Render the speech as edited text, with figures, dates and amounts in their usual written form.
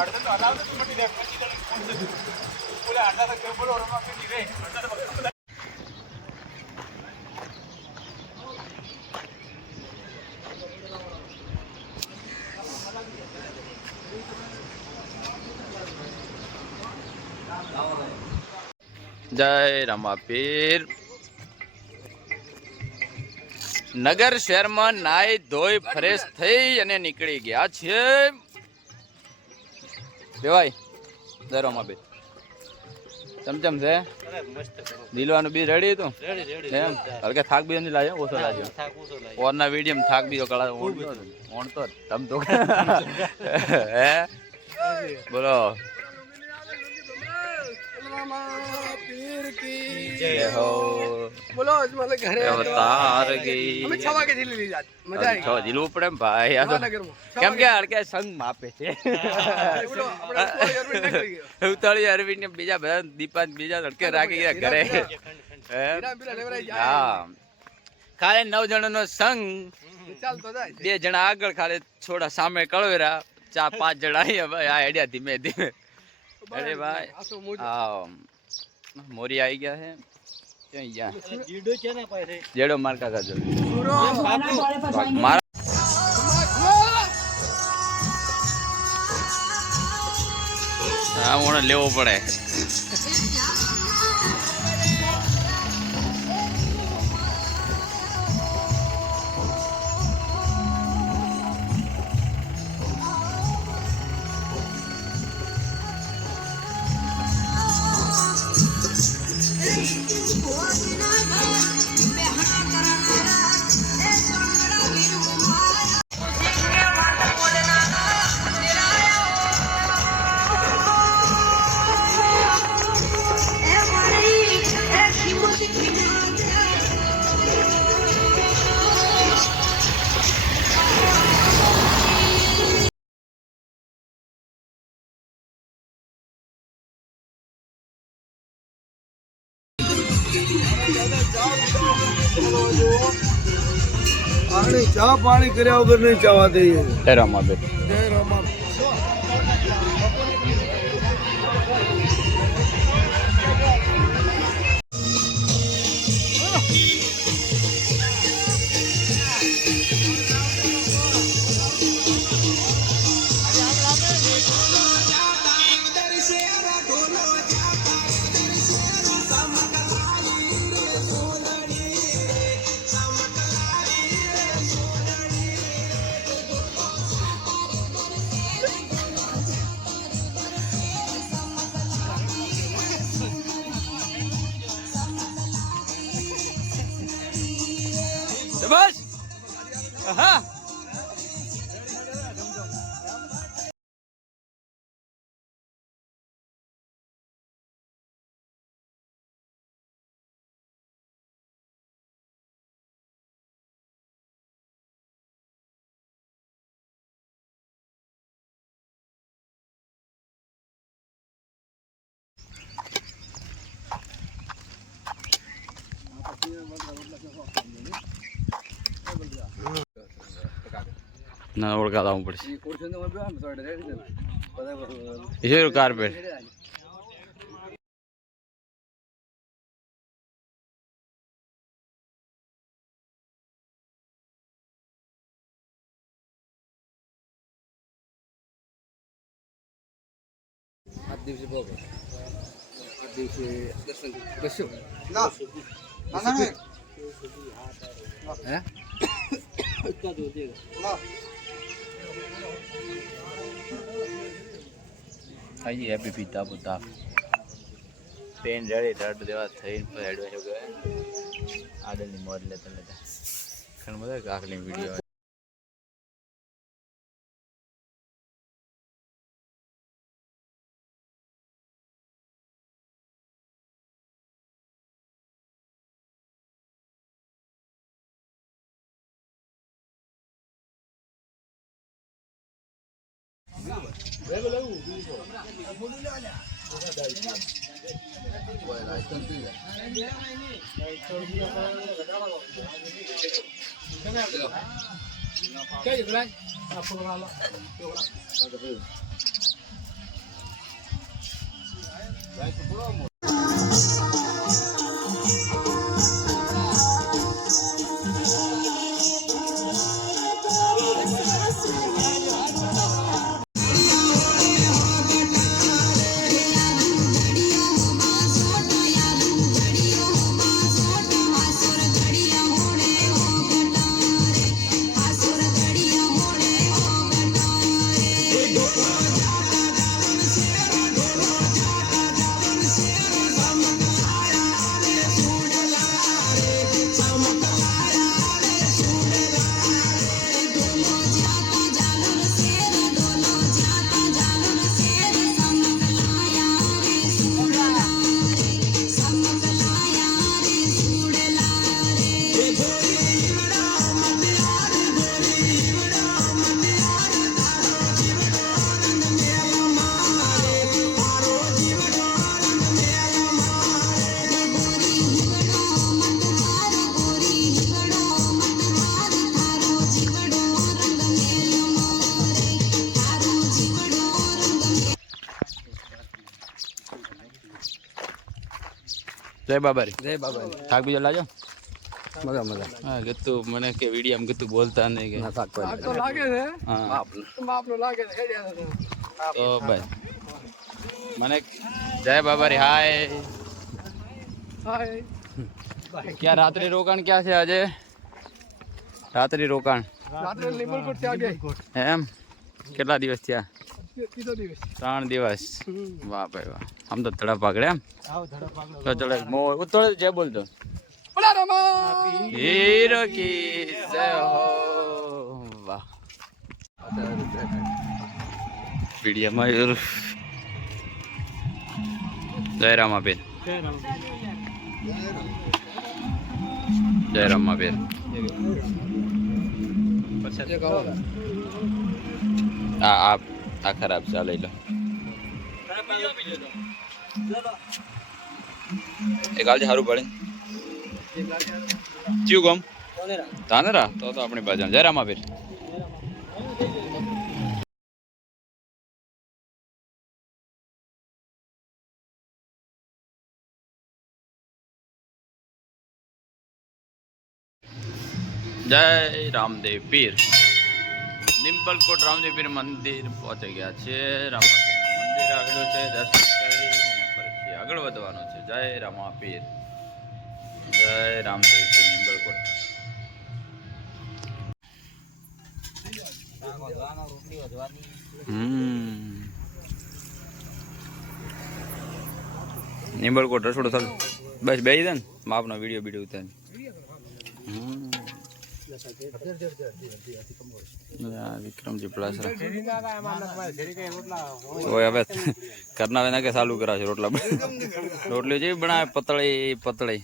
જય રામાપીર નગર શહેરમાં નાઈ ધોઈ ફ્રેશ થઈ અને નીકળી ગયા છે ભાઈ જય રામાપીર ચમચમ છે દિલવાનું બી રેડી હતું એમ હલકે થાક બી નથી લાગ્યો ઓછો લાગ્યો ઓરના વિડીયમ થાક બી કળા ઓણતો તમ તો હે બોલો जय हो बोलो अजमल घरे अवतार गई हमें 6 वागे झील ली जात मजा आई 6 झीलવું પડે ભાઈ આ તો કેમ કે હરકે સંગ માપે છે બોલો આપણે ઉતાળી અરવિંદ ને બીજા બધા દીપાન બીજા લડકે રાખી ગયા ઘરે હા ખાલી 9 જણાનો સંગ ચાલતો જાય 2 જણા આગળ ખાલી થોડા સામે કળવેરા 4-5 જણા અહીંયા ભાઈ આ આઈડિયા ધીમે ધીમે અરે ભાઈ હા મોરી આવી ગયા છે જેડો માર કાકા જો હા મને લેવો પડે ચા પાણી કર્યા વગર નહીં ચાવા દઈએ જય રામાબેન જય રામા બસ હા ના ઓળખા લાવવું પડશે કાર્પેટ દિવસે ભોગો 8 દિવસે દર્શન કરશો હે આજી હેપી પિતા પુતા પેન રેડી રડ દેવા થઈને પર એડવાન્સ હો ગયા આડલની મોડ લેતા લેતા ઘણા બધા કાકની વિડીયો જય બાબારી. જય બાબા. થાક બીજો લાજો. મજા મજા. હા કીધું મને કે વિડીયો કીધું બોલતા નહીં કે ના થાક તો લાગે છે હા બાપનો લાગે છે તો ભાઈ મને જય બાબારી હાય. હાય ક્યાં રાત્રિ રોકાણ ક્યાં છે આજે? રાત્રિ રોકાણ રાત્રે લીમલકોટ ત્યાં ગયા એમ કેટલા દિવસ થયા? ત્રીજો દિવસ 3 દિવસ. વાહ ભાઈ વાહ. આમ તો ધડા પાકડે એમ તો ચડે મો ઉતળે જે બોલતો બોલા રામા હીરો કી જય હો. વાહ વિડીયોમાં જય રામાબેન. જય રામાબેન. આ ખરાબ છે, આ લઈ લો. એક આલજે સારું પડે. ચિયું ગમ ધાનેરા તો આપણી બાજુ. જય રામાબેન. જય રામદેવ પીર. નિંબલકોટ રામદેવ પીર મંદિર પહોંચી ગયા છે. રામાપીર મંદિર આવેલું છે. દર્શન કરી અને પછી આગળ વધવાનું છે. જય રામાપીર. જય રામદેવ પીર નિંબલકોટ. નિંબલકોટ રસોડું ચાલુ. બસ બેસી દે ને માપનો વિડીયો બીડીયો ઉતાર. વિક્રમજી પ્લાસરા હવે કરના વેના કે ચાલુ કરાશે રોટલા. રોટલી જેવી બનાવે પતળી પતળી.